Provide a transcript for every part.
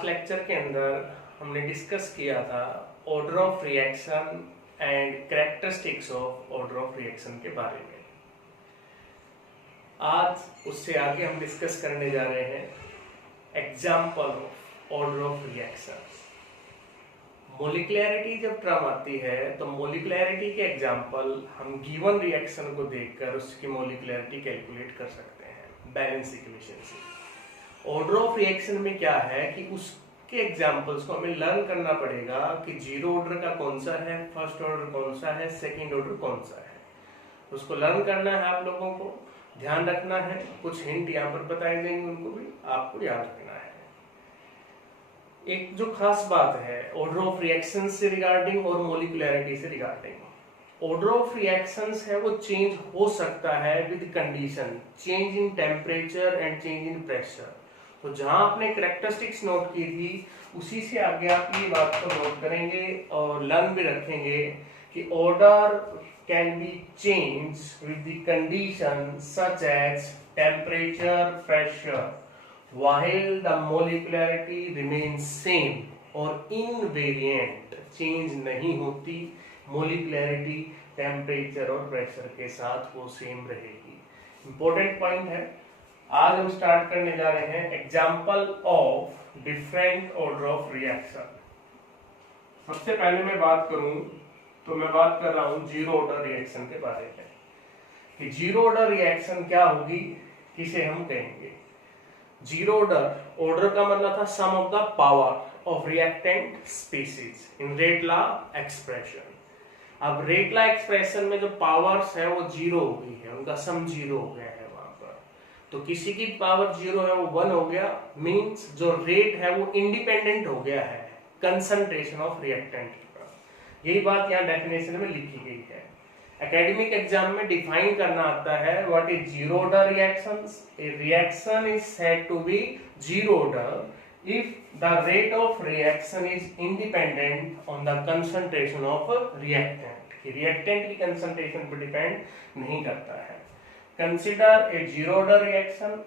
Last lecture के अंदर हमने डिस्कस किया था order of reaction and characteristics of order of reaction के बारे में। आज उससे आगे हम डिस्कस करने जा रहे हैं example of order of reaction. Molecularity जब टर्म आती है तो मोलिकुलैरिटी के एग्जाम्पल हम गिवन रिएक्शन को देखकर उसकी मोलिकुलैरिटी कैलकुलेट कर सकते हैं बैलेंस इक्वेशन से। ऑर्डर ऑफ रिएक्शन में क्या है कि उसके एग्जाम्पल्स को हमें लर्न करना पड़ेगा कि जीरो ऑर्डर का कौन सा है, फर्स्ट ऑर्डर कौन सा है, सेकंड ऑर्डर कौन सा है। उसको लर्न करना है, आप लोगों को ध्यान रखना है। कुछ हिंट यहाँ पर बताए जाएंगे, उनको भी आपको याद रखना है। एक जो खास बात है ऑर्डर ऑफ रिएक्शन से रिगार्डिंग और मोलिकुलैरिटी से रिगार्डिंग, ऑर्डर ऑफ रिएक्शंस है वो चेंज हो सकता है with condition, change in temperature and change in pressure. तो जहां आपने कैरेक्टरिस्टिक्स नोट की थी उसी से आगे आप ये बात को नोट करेंगे और लर्न भी रखेंगे कि order can be change with the condition such as temperature, pressure, while the molecularity remains same और इनवेरिएंट चेंज नहीं होती। मोलिकुलैरिटी टेम्परेचर और प्रेशर के साथ वो सेम रहेगी। इंपॉर्टेंट पॉइंट है। आज हम स्टार्ट करने जा रहे हैं example of different order of reaction. सबसे पहले मैं बात करूं तो मैं बात कर रहा हूं जीरो ऑर्डर रिएक्शन के बारे में कि जीरो ऑर्डर रिएक्शन क्या होगी, किसे हम कहेंगे। जीरो ऑर्डर का मतलब था sum of the power of reactant species in rate law expression. अब रेट लॉ एक्सप्रेशन में जो पावर्स है वो जीरो हो गई है, उनका सम जीरो हो गया है वहां पर। तो किसी की पावर जीरो है वो 1 हो गया, मींस जो रेट है वो इंडिपेंडेंट हो गया है कंसंट्रेशन ऑफ रिएक्टेंट का। यही बात यहाँ डेफिनेशन में लिखी गई है। एकेडमिक एग्जाम में डिफाइन करना आता है what is zero order reactions. A reaction is said to be zero order if the rate of reaction is independent on the concentration of reactant. Reactant की कंसंट्रेशन पर डिपेंड नहीं करता है। Consider a zero order reaction,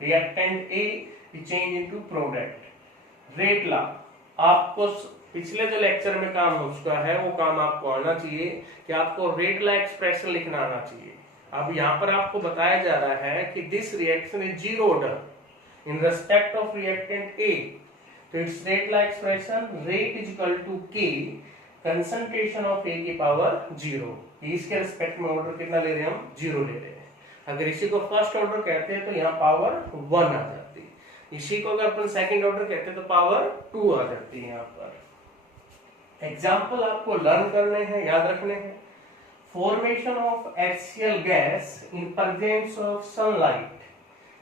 reactant A change into product. Rate law आपको पिछले जो lecture में काम हो चुका है वो काम आपको आना चाहिए कि आपको रेट लॉ एक्सप्रेशन लिखना आना चाहिए। अब यहाँ पर आपको बताया जा रहा है कि this reaction is zero order in respect of reactant A. तो it's rate law expression rate is equal to K concentration of A की पावर जीरो। इसके रिस्पेक्ट में ऑर्डर कितना ले रहे हैं हम, जीरो ले रहे हैं। अगर इसी को फर्स्ट ऑर्डर कहते हैं तो यहाँ पावर 1 आ जाती है। इसी को अगर अपन सेकंड ऑर्डर कहते हैं तो पावर 2 आ जाती है। यहाँ पर एग्जाम्पल आपको लर्न करने हैं, याद रखने हैं। Formation of HCl gas in presence of sunlight,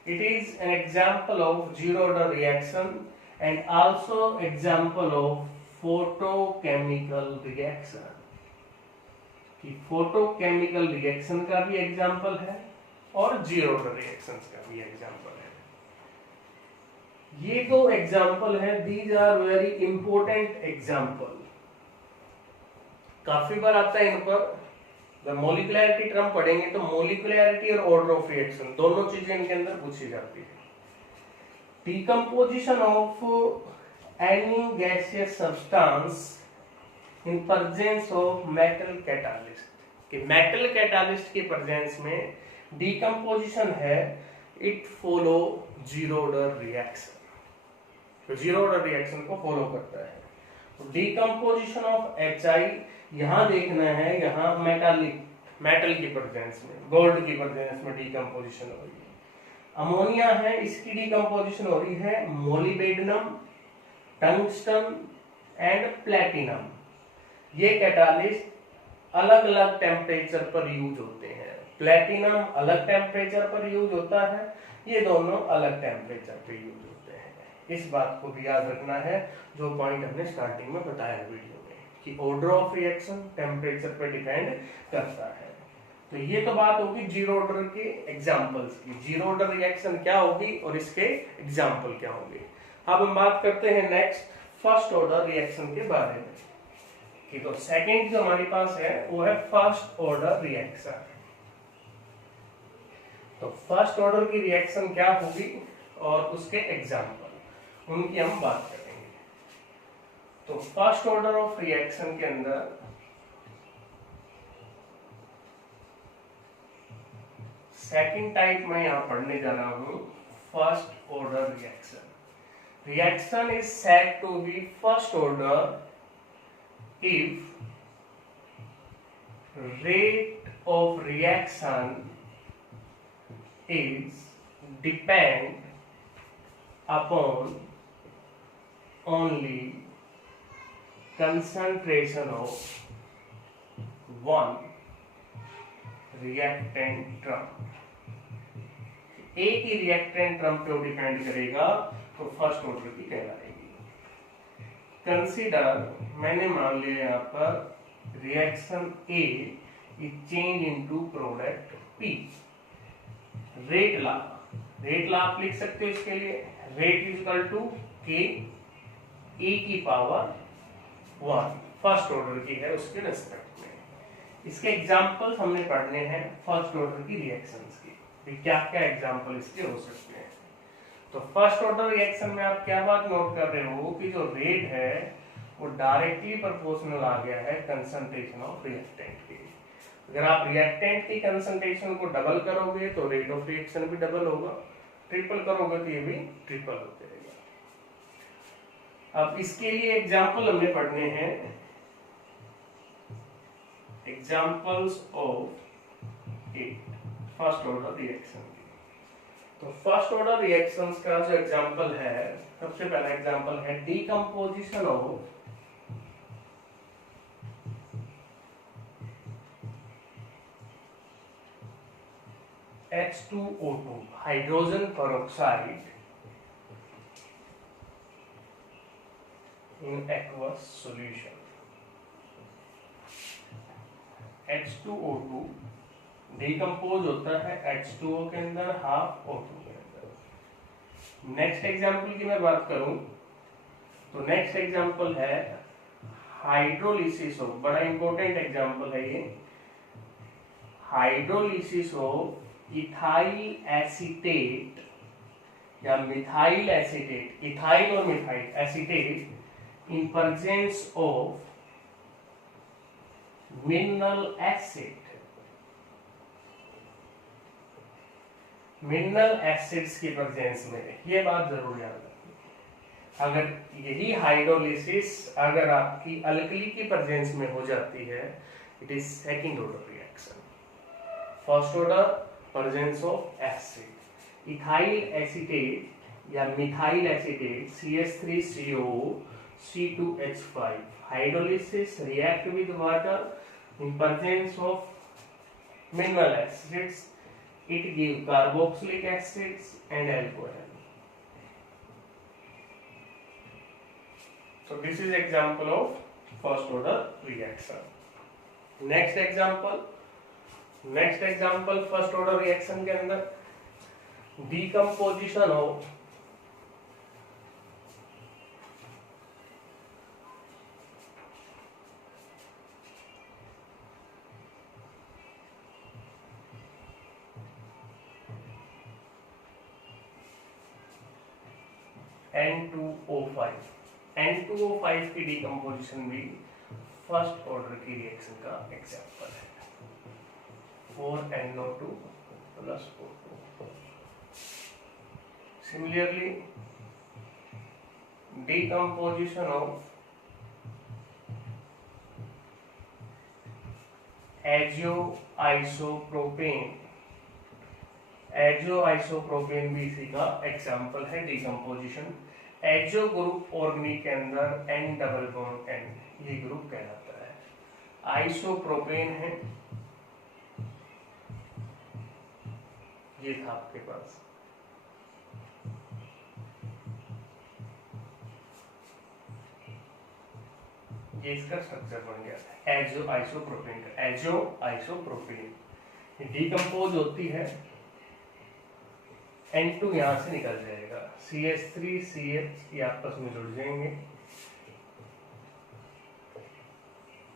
it is an example of zero order reaction and also example of photochemical reaction. कि फोटोकेमिकल रिएक्शन का भी एग्जाम्पल है और जीरो ऑर्डर रिएक्शन का भी एग्जाम्पल है। ये दो एग्जाम्पल है, these are very important example. काफी बार आता है इन पर जब मोलिकुलैरिटी टर्म पढ़ेंगे तो मोलिकुलैरिटी और ऑर्डर ऑफ रिएक्शन दोनों चीजें इनके अंदर पूछी जाती है। Decomposition of any gaseous substance in presence of metal catalyst. कि मेटल कैटालिस्ट के प्रेजेंस में डिकम्पोजिशन है, it follow zero order reaction. तो जीरो ऑर्डर रिएक्शन को फॉलो करता है। डिकम्पोजिशन ऑफ HI यहां देखना है, यहां मेटल की प्रेजेंस में, गोल्ड की प्रेजेंस में डिकम्पोजिशन हो रही है। अमोनिया है, इसकी डिकम्पोजिशन हो रही है मोलिबेडनम, टंगस्टन एंड प्लेटिनम। ये कैटालिस्ट अलग अलग टेम्परेचर पर यूज होते हैं। प्लेटिनम अलग टेम्परेचर पर यूज होता है, ये दोनों अलग टेम्परेचर पर यूज होते हैं। इस बात को भी याद रखना है, जो पॉइंट हमने स्टार्टिंग में बताया वीडियो में कि ऑर्डर ऑफ रिएक्शन टेम्परेचर पर डिपेंड करता है। तो ये तो बात होगी जीरो ऑर्डर के एग्जांपल्स की। जीरो ऑर्डर रिएक्शन क्या होगी और इसके एग्जांपल क्या होंगे। अब हम बात करते हैं नेक्स्ट फर्स्ट ऑर्डर रिएक्शन के बारे में। ठीक है, सेकंड जो हमारे पास है वो है फर्स्ट ऑर्डर रिएक्शन। तो फर्स्ट ऑर्डर की रिएक्शन क्या होगी और उसके एग्जांपल। उनकी हम बात करेंगे। तो फर्स्ट ऑर्डर ऑफ रिएक्शन के अंदर सेकंड टाइप मैं यहां पढ़ने जा रहा हूं, first order reaction. Reaction is said to be first order if rate of reaction is depend upon only concentration of one reactant term। एक ही रिएक्टेंट टर्म पे डिपेंड करेगा तो फर्स्ट ऑर्डर की कहलाएगी। कंसीडर, मैंने मान लिया यहाँ पर reaction A is change into product P. Rate law आप लिख सकते हो इसके लिए, रेट इज इक्वल टू के ए की पावर 1 फर्स्ट ऑर्डर की है उसके रेस्पेक्ट में। इसके एग्जांपल्स हमने पढ़ने हैं फर्स्ट ऑर्डर की रिएक्शंस की, क्या क्या एग्जांपल इसके हो सकते हैं। तो फर्स्ट ऑर्डर रिएक्शन में आप क्या बात नोट कर रहे हो कि जो रेट है वो डायरेक्टली प्रोपोर्शनल आ गया है कंसंट्रेशन ऑफ रिएक्टेंट की। अगर आप रिएक्टेंट की कंसंट्रेशन को डबल करोगे तो रेट ऑफ रिएक्शन भी डबल होगा, ट्रिपल करोगे तो ये भी ट्रिपल होते रहेगा। अब इसके लिए एग्जांपल हमें पढ़ने हैं, examples of first order reaction. तो फर्स्ट ऑर्डर रिएक्शंस का जो एग्जांपल है, सबसे पहला एग्जांपल है decomposition of H2O2 hydrogen peroxide in aqueous solution. H2O2 decompose होता है H2O के अंदर, हाफ O2 के अंदर। नेक्स्ट एग्जांपल की मैं बात करूं तो नेक्स्ट एग्जांपल है हाइड्रोलिसिस ऑफ, बड़ा इंपॉर्टेंट एग्जांपल है ये, हाइड्रोलिसिस ऑफ इथाइल एसीटेट या मिथाइल एसीटेट, इथाइल और methyl acetate in presence of mineral acid. Mineral acids की प्रेजेंस में, ये बात जरूर याद रखना। अगर यही हाइड्रोलिसिस अगर आपकी अल्कली की प्रेजेंस में हो जाती है, it is second order reaction. First order presence of acid, ethyl acetate या methyl acetate CH3CO C2H5 hydrolysis react with water in presence of mineral acids, it give carboxylic acids and alcohol. So this is example of first order reaction. Next example first order reaction के अंदर decomposition of N2O5। N2O5 की decomposition भी first order की reaction का example है। 4NO2 plus O2। Similarly decomposition of azoisopropane, azoisopropane भी इसी का एग्जांपल है डिकम्पोजिशन। एजियो ग्रुप ऑर्गेनिक के अंदर N डबल बॉन्ड N, ये ग्रुप कहलाता है। आइसोप्रोपेन है, ये था आपके पास। ये इसका स्ट्रक्चर बन गया था एजियो आइसोप्रोपेन का। एजियो आइसोप्रोपेन डिकम्पोज होती है, N2 यहां से निकल जाएगा, CH3CH ये आपस में जुड़ जाएंगे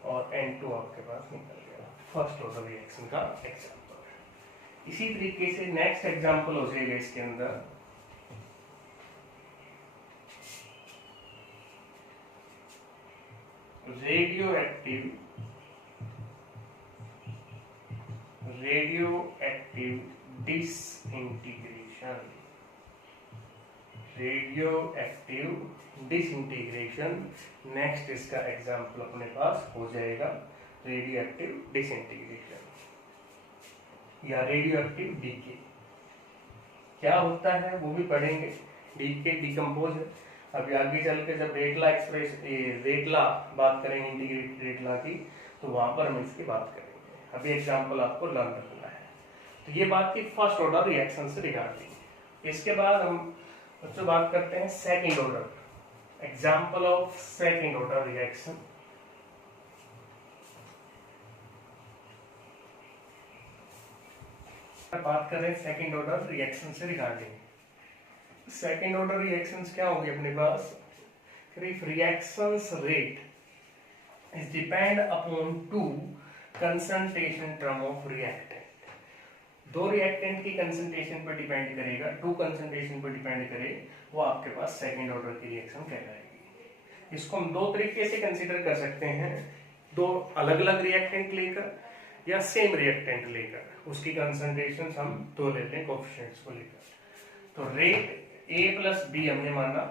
और N2 आपके पास निकल गया। फर्स्ट ऑर्डर रिएक्शन का एग्जांपल है। इसी तरीके से नेक्स्ट एग्जांपल हो जाएगा इसके अंदर रेडियोएक्टिव डिसइंटीग्रेशन, नेक्स्ट इसका एग्जाम्पल अपने पास हो जाएगा रेडियो एक्टिव डिसइंटीग्रेशन या रेडियो एक्टिव डीके। क्या होता है वो भी पढ़ेंगे। डीके डिकम्पोज है। अभी आगे चल के जब रेट लॉ बात करेंगे, इंटीग्रेटेड रेट लॉ की, तो वहां पर हम इसकी बात करेंगे। अभी एग्जाम्पल आपको लर्न रखना है। तो ये बात थी फर्स्ट ऑर्डर रिएक्शन से रिगार्डिंग। इसके बाद हम बच्चों बात करते हैं second order, example of second order reaction. बात करें सेकंड ऑर्डर रिएक्शन से रिगार्डिंग। सेकंड ऑर्डर रिएक्शंस क्या होंगे अपने पास? If reactions rate is depend upon two concentration term of reactant, दो रिएक्टेंट की कंसंट्रेशन पर डिपेंड करेगा, टू कंसंट्रेशन पर डिपेंड करे, वो आपके पास सेकंड ऑर्डर की रिएक्शन कहलाएगी। इसको हम दो तरीके से कंसीडर कर सकते हैं, दो अलग अलग रिएक्टेंट लेकर या सेम रिएक्टेंट लेकर, उसकी कंसंट्रेशन हम दो लेते हैं कोएफिशिएंट्स को लेकर। तो रेट A प्लस बी हमने माना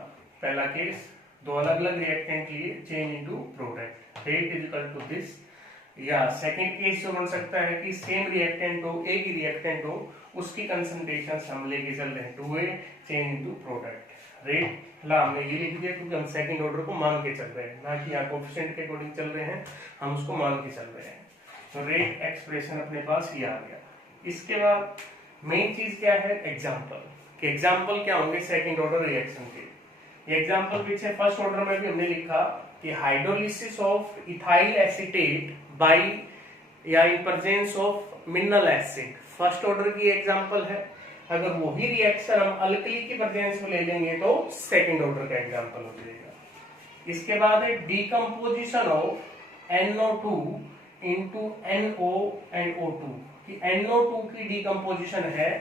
पहला केस, दो अलग अलग रिएक्टेंट लिए, change into product, rate is equal to this. या सेकंड केस जो बन सकता है कि सेम रिएक्टेंट हो, एक ही रिएक्टेंट हो, उसकी कंसंट्रेशन हम लेके चल रहे हैं 2A change into product. Rate law हमने ये लिख दिया क्योंकि हम सेकंड ऑर्डर को मान के चल रहे हैं, ना कि यहाँ कोएफिशिएंट के अकॉर्डिंग चल रहे हैं, हम उसको मान के चल रहे हैं। तो रेट एक्सप्रेशन अपने पास ये आ गया। इसके बाद मेन चीज क्या है? एग्जाम्पल। कि एग्जाम्पल क्या होंगे सेकंड ऑर्डर रिएक्शन के? ये एग्जाम्पल पीछे फर्स्ट ऑर्डर में भी हमने लिखा कि hydrolysis of ethyl acetate by या in presence of mineral acid, first order की एग्जाम्पल है। अगर वही रिएक्शन हम अल्कली की प्रेजेंस में ले लेंगे तो सेकंड ऑर्डर का एग्जाम्पल हो जाएगा। इसके बाद है decomposition of NO2 into NO and O2, कि NO2 की डीकम्पोजिशन है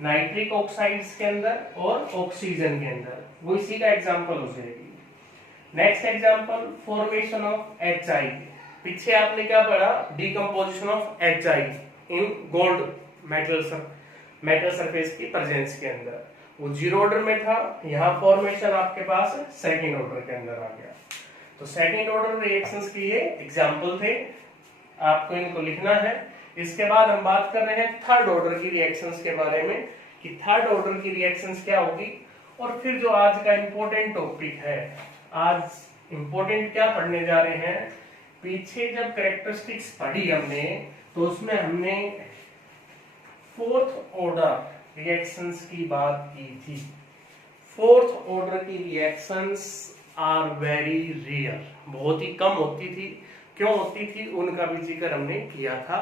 नाइट्रिक ऑक्साइड्स के अंदर और ऑक्सीजन के अंदर, वो इसी का एग्जांपल हो जाएगी। Next example formation of HI, पीछे आपने क्या पढ़ा? Decomposition of HI in gold metal surface की प्रेजेंस के अंदर, वो जीरो ऑर्डर में था, यहाँ फॉर्मेशन आपके पास सेकंड ऑर्डर के अंदर आ गया। तो सेकंड ऑर्डर रिएक्शंस के ये एग्जांपल थे, आपको इनको लिखना है। इसके बाद हम बात कर रहे हैं थर्ड ऑर्डर की रिएक्शंस के बारे में, कि थर्ड ऑर्डर की रिएक्शंस क्या होगी। और फिर जो आज का इंपॉर्टेंट टॉपिक है, आज इंपॉर्टेंट क्या पढ़ने जा रहे हैं, पीछे जब कैरेक्टरिस्टिक्स पढ़ी हमने तो उसमें हमने फोर्थ ऑर्डर रिएक्शंस की बात की थी। फोर्थ ऑर्डर की रिएक्शंस आर वेरी रेयर, बहुत ही कम होती थी। क्यों होती थी उनका भी जिक्र हमने किया था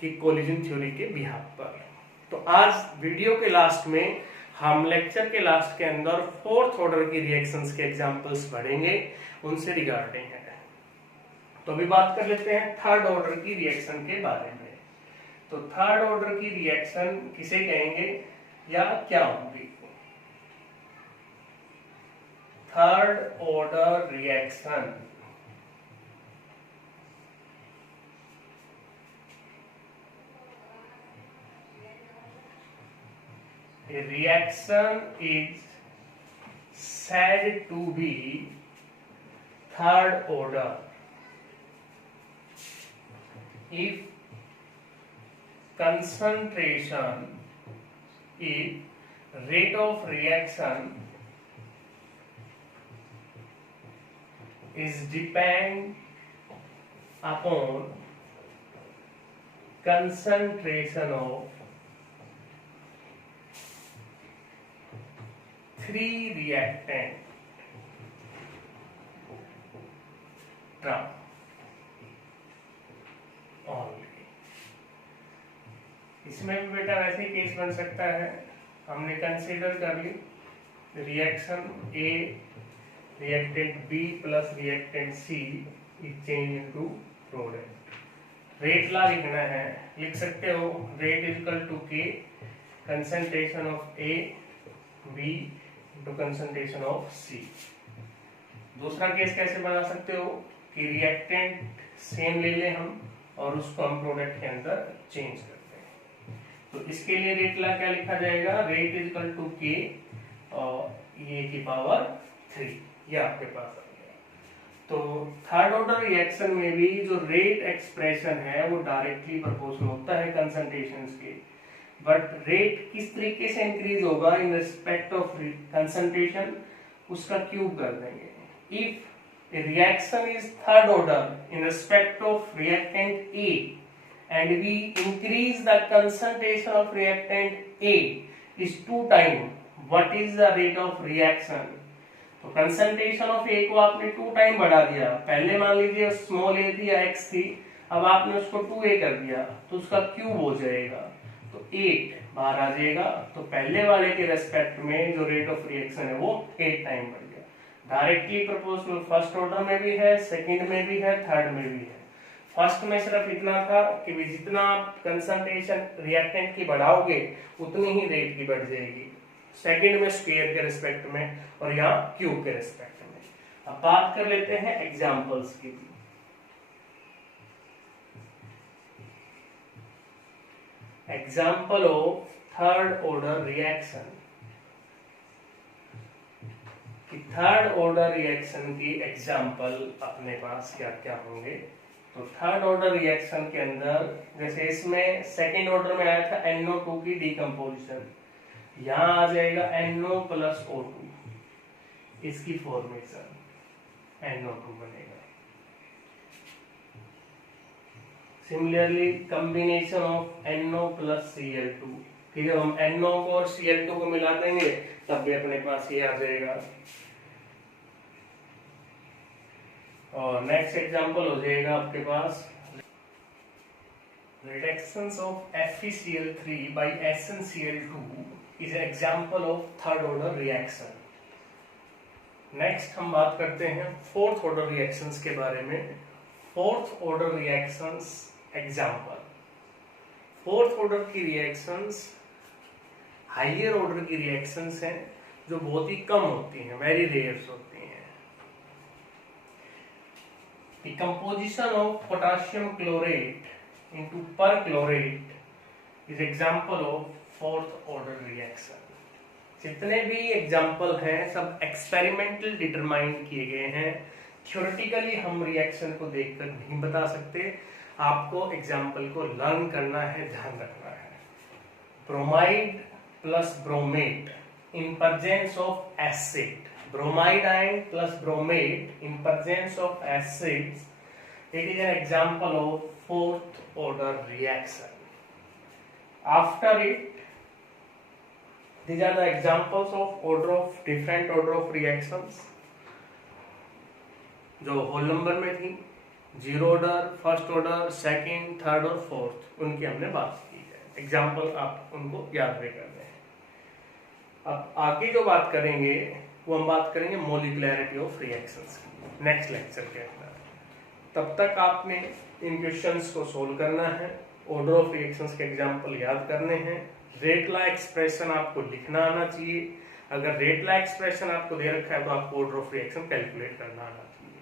कि कोलिजन थ्योरी के बिहाफ पर। तो आज वीडियो के लास्ट में हम लेक्चर के लास्ट के अंदर फोर्थ ऑर्डर की रिएक्शंस के एग्जांपल्स पढ़ेंगे, उनसे रिगार्डिंग है। तो अभी बात कर लेते हैं थर्ड ऑर्डर की रिएक्शन के बारे में। तो थर्ड ऑर्डर की रिएक्शन किसे कहेंगे या क्या होगी? Third order reaction a reaction is said to be third order if concentration, if rate of reaction is depend upon concentration of three reactant term only। इसमें भी बेटा वैसे केस बन सकता है, हमने कंसीडर कर ली reaction A reactant B plus reactant C is change into product. Rate law लिखना है, लिख सकते हो rate is equal to K concentration of A B to concentration of C। दूसरा केस कैसे बना सकते हो? कि रिएक्टेंट सेम ले लें हम और उसको हम प्रोडक्ट के अंदर चेंज करते हैं। तो इसके लिए रेट ला क्या लिखा जाएगा, रेट इज इक्वल टू के और ए की पावर 3, ये आपके पास आ गया। तो थर्ड ऑर्डर रिएक्शन में भी जो रेट एक्सप्रेशन है वो डायरेक्टली प्रोपोर्शनल होता है कंसंट्रेशंस के, बट रेट किस तरीके से इंक्रीज होगा इन रिस्पेक्ट ऑफ कंसंट्रेशन, उसका क्यूब कर देंगे। If a reaction is third order in respect of reactant A and we increase the concentration of reactant A is 2 times, what is the rate of reaction? तो concentration of A को आपने 2 time बढ़ा दिया, पहले मान लीजिए small a थी या x थी, अब आपने उसको 2a कर दिया तो उसका क्यूब हो जाएगा, तो 8 बाहर आ जाएगा। तो पहले वाले के रेस्पेक्ट में जो रेट ऑफ रिएक्शन है वो 8 टाइम बढ़ गया। डायरेक्टली प्रोपोर्शनल फर्स्ट ऑर्डर में भी है, सेकंड में भी है, थर्ड में भी है। फर्स्ट में सिर्फ इतना था कि जितना आप कंसंट्रेशन रिएक्टेंट की बढ़ाओगे उतनी ही रेट की बढ़ जाएगी, सेकंड में स्क्वायर के रिस्पेक्ट में और यहाँ क्यूब के रिस्पेक्ट में। अब बात कर लेते हैं एग्जांपल्स की। Example of third order reaction. Third order reaction की एग्जांपल अपने पास क्या क्या होंगे। तो थर्ड ऑर्डर रिएक्शन के अंदर जैसे इसमें सेकंड ऑर्डर में आया था NO2 की डीकंपोजिशन, यहाँ आ जाएगा NO प्लस O2, इसकी फॉर्मेशन NO2 बनेगा। Similarly combination of NO plus Cl2, फिर जब हम NO को और Cl2 को मिला देंगे तब भी अपने पास ये आ जाएगा। और नेक्स्ट एग्जांपल हो जाएगा आपके पास reductions of FeCl3 by SnCl2 is example of third order reaction. Next हम बात करते हैं फोर्थ ऑर्डर रिएक्शंस के बारे में। Fourth order reactions example. Fourth order की रिएक्शंस हायर ऑर्डर की रिएक्शंस हैं जो बहुत ही कम होती हैं, वेरी रेयर होती हैं। The composition of potassium chlorate into perchlorate is example of fourth order reaction। जितने भी एग्जाम्पल हैं सब एक्सपेरिमेंटल डिटरमाइन किए गए हैं, थ्योरेटिकली हम रिएक्शन को देखकर नहीं बता सकते, आपको एग्जाम्पल को लर्न करना है, ध्यान रखना है। Bromide plus bromate in presence of acid, bromide ion plus bromate in presence of acids, it is an example of fourth order reaction. After it, these are the examples of order of different order of reactions जो whole number में थी, zero order, first order, second, third और fourth, उनकी हमने बात की है। Example आप उनको याद भी कर लें। अब आगे जो बात करेंगे वो हम बात करेंगे मोलिकुलैरिटी ऑफ रिएक्शंस की नेक्स्ट लेक्चर के अंदर। तब तक आपने इन क्वेश्चंस को सोल्व करना है, ऑर्डर ऑफ रिएक्शंस के एग्जांपल याद करने हैं, रेट ला एक्सप्रेशन आपको लिखना आना चाहिए। अगर रेट ला एक्सप्रेशन आपको दे रखा है तो आपको ऑर्डर ऑफ रिएक्शन कैलकुलेट करना आना चाहिए।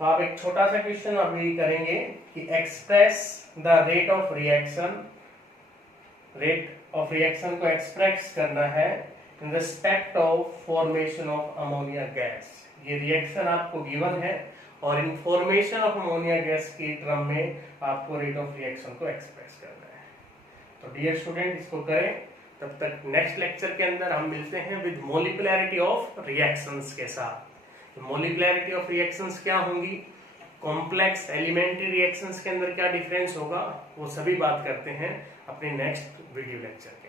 तो आप एक छोटा सा क्वेश्चन अभी करेंगे कि express the rate of reaction, rate of reaction को एक्सप्रेस करना है in respect of formation of ammonia gas। ये रिएक्शन आपको गिवन है और in formation of ammonia gas के टर्म में आपको रेट ऑफ रिएक्शन को एक्सप्रेस करना है। तो डियर स्टूडेंट इसको करें, तब तक नेक्स्ट लेक्चर के अंदर हम मिलते हैं विद मोलिकुलैरिटी ऑफ रिएक्शंस के साथ। तो मोलिकुलैरिटी ऑफ रिएक्शंस क्या होंगी, कॉम्प्लेक्स एलिमेंट्री रिएक्शंस के अंदर क्या डिफरेंस होगा, वो सभी बात करते हैं अपने नेक्स्ट वीडियो लेक्चर के अंदर।